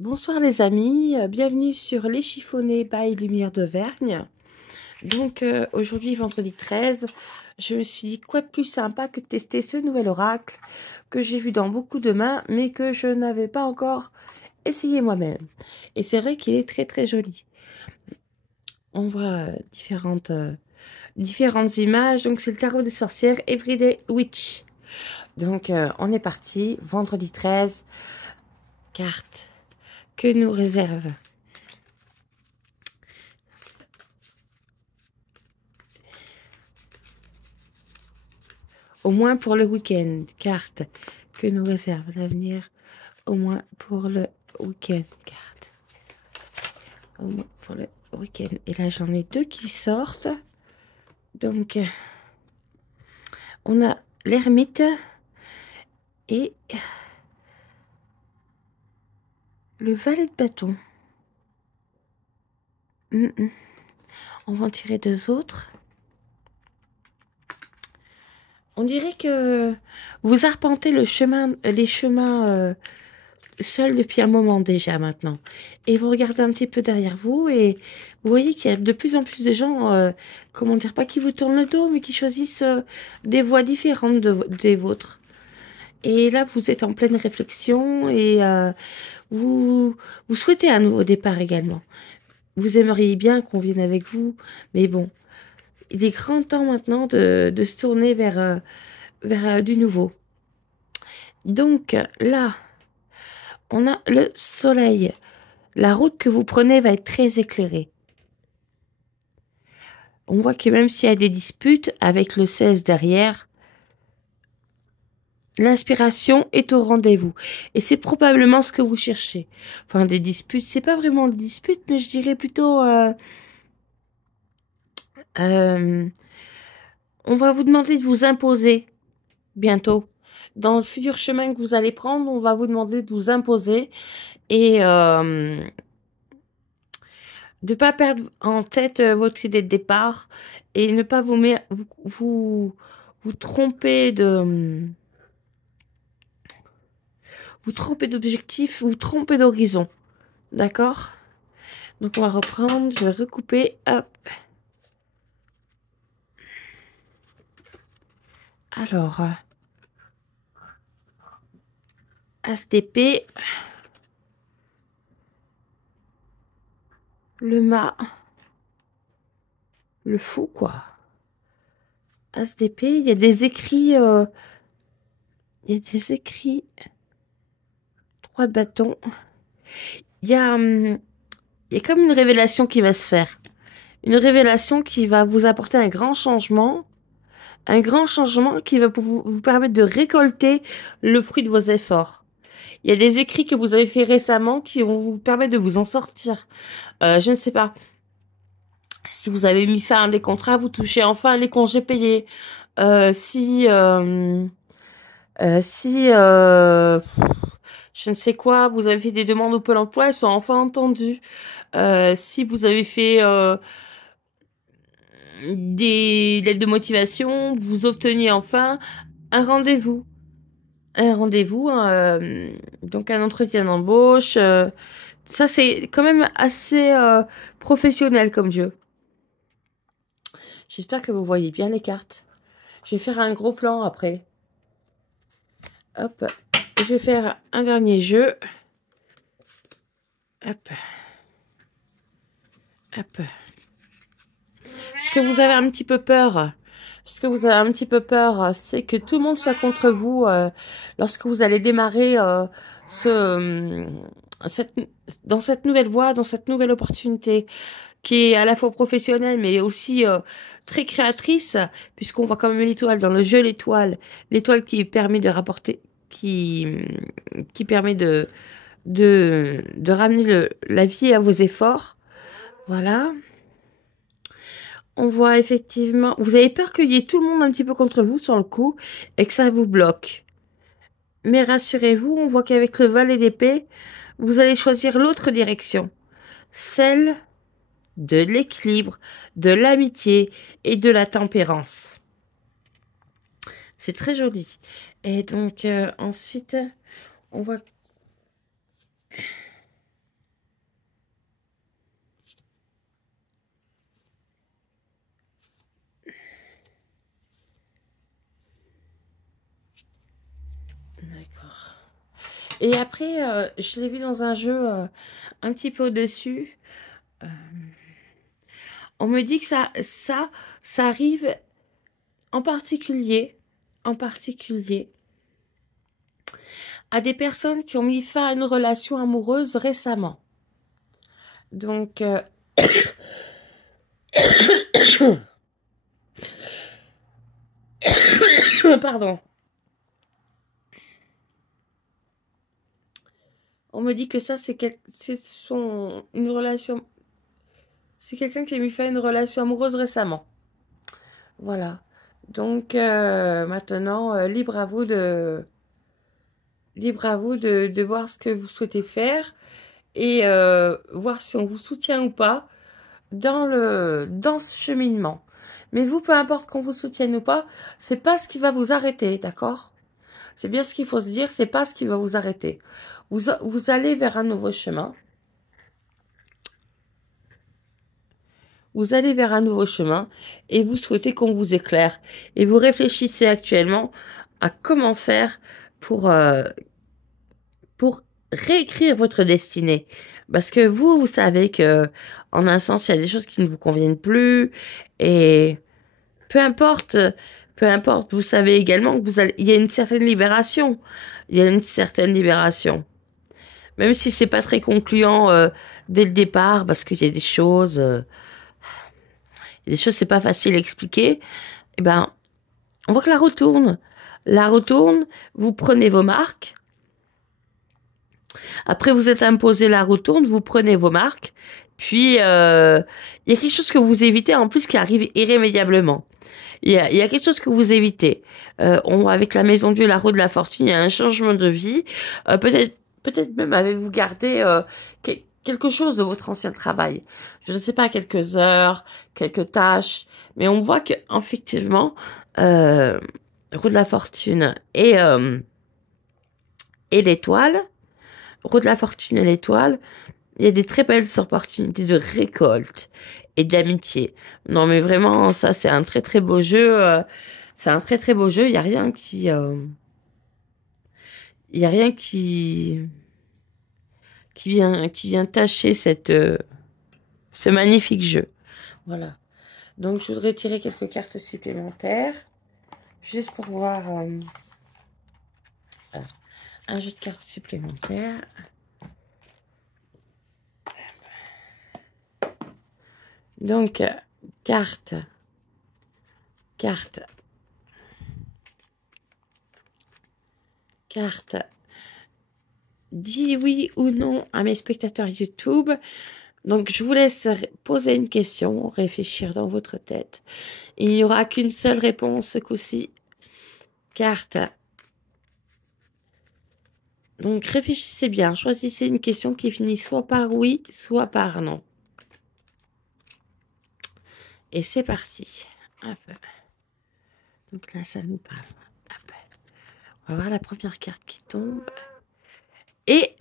Bonsoir les amis, bienvenue sur Les Chiffonnés by Lumière d'Auvergne. Donc aujourd'hui vendredi 13, je me suis dit quoi de plus sympa que de tester ce nouvel oracle que j'ai vu dans beaucoup de mains mais que je n'avais pas encore essayé moi-même. Et c'est vrai qu'il est très très joli. On voit différentes images, donc c'est le tarot des sorcières Everyday Witch. Donc on est parti, vendredi 13, carte que nous réserve au moins pour le week-end, carte que nous réserve l'avenir, au moins pour le week-end, carte, au moins pour le week-end. Et là, j'en ai deux qui sortent. Donc, on a l'ermite et le valet de bâton. On va en tirer deux autres. On dirait que vous arpentez les chemins seul depuis un moment déjà maintenant. Et vous regardez un petit peu derrière vous et vous voyez qu'il y a de plus en plus de gens, comment dire, pas qui vous tournent le dos, mais qui choisissent des voies différentes des vôtres. Et là, vous êtes en pleine réflexion et vous souhaitez un nouveau départ également. Vous aimeriez bien qu'on vienne avec vous, mais bon, il est grand temps maintenant de se tourner vers du nouveau. Donc là, on a le soleil. La route que vous prenez va être très éclairée. On voit que même s'il y a des disputes avec le 16 derrière, l'inspiration est au rendez-vous. Et c'est probablement ce que vous cherchez. Enfin, des disputes, c'est pas vraiment des disputes, mais je dirais plutôt... on va vous demander de vous imposer bientôt. Dans le futur chemin que vous allez prendre, on va vous demander de vous imposer et de pas perdre en tête votre idée de départ et ne pas vous tromper vous tromper d'objectif, vous tromper d'horizon. D'accord? Donc on va reprendre, je vais recouper, hop. Alors, As d'épée, le mât, le fou quoi. As d'épée, il y a des écrits, 3 de bâton. Il y a comme une révélation qui va se faire. Une révélation qui va vous apporter un grand changement qui va vous permettre de récolter le fruit de vos efforts. Il y a des écrits que vous avez fait récemment qui vont vous permettre de vous en sortir. Je ne sais pas. Si vous avez mis fin à des contrats, vous touchez enfin les congés payés. Je ne sais quoi, vous avez fait des demandes au Pôle emploi, elles sont enfin entendues. Si vous avez fait des lettres de motivation, vous obteniez enfin un rendez-vous. Donc un entretien d'embauche. Ça, c'est quand même assez professionnel comme jeu. J'espère que vous voyez bien les cartes. Je vais faire un gros plan après. Hop. Je vais faire un dernier jeu. Hop. Hop. Ce que vous avez un petit peu peur, c'est que tout le monde soit contre vous lorsque vous allez démarrer dans cette nouvelle voie, dans cette nouvelle opportunité qui est à la fois professionnelle mais aussi très créatrice, puisqu'on voit quand même l'étoile dans le jeu, l'étoile qui permet de rapporter, qui permet de ramener la vie à vos efforts. Voilà. On voit effectivement... Vous avez peur qu'il y ait tout le monde un petit peu contre vous sur le coup et que ça vous bloque. Mais rassurez-vous, on voit qu'avec le valet d'épée, vous allez choisir l'autre direction. Celle de l'équilibre, de l'amitié et de la tempérance. C'est très joli. Et donc ensuite, on voit... D'accord. Et après, je l'ai vu dans un jeu un petit peu au-dessus. On me dit que ça arrive en particulier à des personnes qui ont mis fin à une relation amoureuse récemment. Donc, pardon. On me dit que ça, c'est une relation. C'est quelqu'un qui a mis fin à une relation amoureuse récemment. Voilà. Donc, maintenant, libre à vous de voir ce que vous souhaitez faire et voir si on vous soutient ou pas dans ce cheminement. Mais vous, peu importe qu'on vous soutienne ou pas, c'est pas ce qui va vous arrêter, d'accord? C'est bien ce qu'il faut se dire, c'est pas ce qui va vous arrêter. Vous allez vers un nouveau chemin. Vous allez vers un nouveau chemin et vous souhaitez qu'on vous éclaire. Et vous réfléchissez actuellement à comment faire pour réécrire votre destinée. Parce que vous savez que, en un sens, il y a des choses qui ne vous conviennent plus. Et peu importe, vous savez également que il y a une certaine libération. Il y a une certaine libération. Même si c'est pas très concluant dès le départ, parce qu'il y a des choses, c'est pas facile à expliquer. Eh ben, on voit que la roue tourne. La roue tourne, vous prenez vos marques. Après, vous êtes imposé la roue tourne, vous prenez vos marques. Puis, il y a quelque chose que vous évitez en plus qui arrive irrémédiablement. Il y a quelque chose que vous évitez. Avec la maison Dieu, la roue de la fortune, il y a un changement de vie. Peut-être même avez-vous gardé quelque chose de votre ancien travail. Je ne sais pas, quelques heures, quelques tâches. Mais on voit que effectivement, roue de la fortune et l'étoile, roue de la fortune et l'étoile, il y a des très belles opportunités de récolte et d'amitié. Non, mais vraiment, ça, c'est un très, très beau jeu. C'est un très, très beau jeu. Il n'y a rien qui... il y a rien qui vient tâcher ce magnifique jeu. Voilà. Donc, je voudrais tirer quelques cartes supplémentaires. Juste pour voir un jeu de cartes supplémentaires. Donc, carte. Dis oui ou non à mes spectateurs YouTube. Donc, je vous laisse poser une question, réfléchir dans votre tête. Il n'y aura qu'une seule réponse ce coup-ci. Carte. Donc, réfléchissez bien. Choisissez une question qui finit soit par oui, soit par non. Et c'est parti. Hop. Donc là, ça nous parle. Hop. On va voir la première carte qui tombe. Et,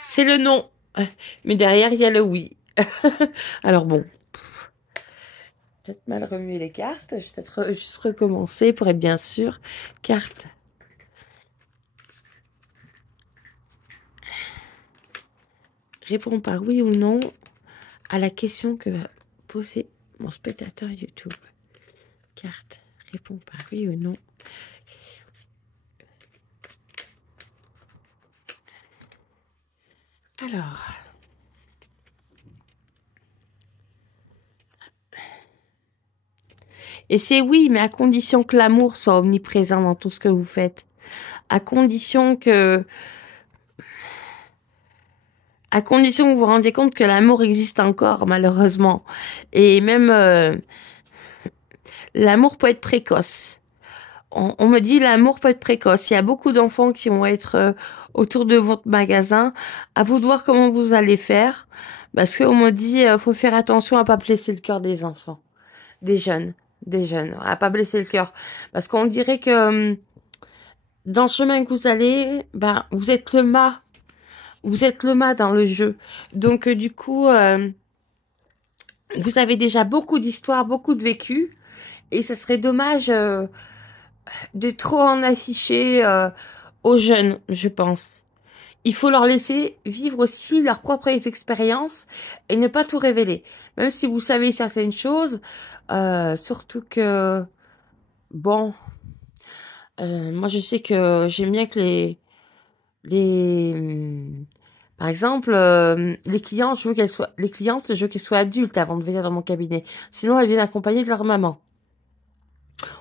c'est le non. Mais derrière, il y a le oui. Alors bon. Peut-être mal remuer les cartes. Je vais peut-être juste recommencer pour être bien sûr. Carte. Réponds par oui ou non à la question que va poser mon spectateur YouTube. Carte. Réponds par oui ou non. Alors. Et c'est oui, mais à condition que l'amour soit omniprésent dans tout ce que vous faites. À condition que vous vous rendiez compte que l'amour existe encore, malheureusement. Et même, l'amour peut être précoce. On me dit l'amour peut être précoce. Il y a beaucoup d'enfants qui vont être autour de votre magasin. À vous de voir comment vous allez faire. Parce qu'on me dit, faut faire attention à pas blesser le cœur des enfants. Des jeunes, à pas blesser le cœur. Parce qu'on dirait que dans le chemin que vous allez, ben, vous êtes le mât. Vous êtes le mât dans le jeu. Donc, du coup, vous avez déjà beaucoup d'histoires, beaucoup de vécu. Et ce serait dommage de trop en afficher aux jeunes, je pense. Il faut leur laisser vivre aussi leurs propres expériences et ne pas tout révéler. Même si vous savez certaines choses, surtout que, bon, moi je sais que j'aime bien que par exemple, les clientes, je veux qu'elles soient adultes avant de venir dans mon cabinet. Sinon, elles viennent accompagnées de leur maman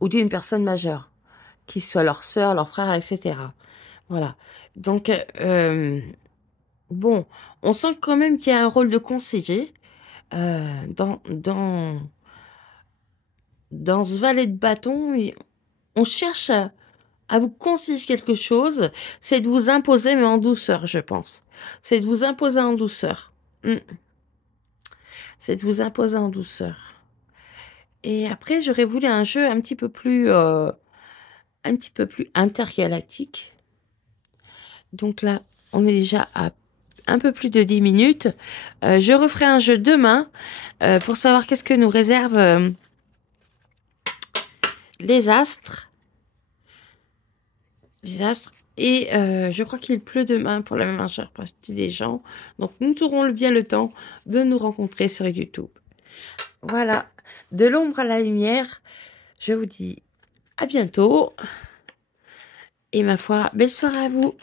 ou d'une personne majeure, qui soit leur sœur, leur frère, etc. Voilà. Donc, bon, on sent quand même qu'il y a un rôle de conseiller dans ce valet de bâton. On cherche à vous conseiller quelque chose, c'est de vous imposer, mais en douceur, je pense. C'est de vous imposer en douceur. C'est de vous imposer en douceur. Et après, j'aurais voulu un jeu un petit peu plus intergalactique. Donc là, on est déjà à un peu plus de 10 minutes. Je referai un jeu demain pour savoir qu'est-ce que nous réservent les astres. Les astres. Et je crois qu'il pleut demain pour la majeure partie des gens. Donc nous aurons bien le temps de nous rencontrer sur YouTube. Voilà. De l'ombre à la lumière. Je vous dis à bientôt. Et ma foi, belle soirée à vous.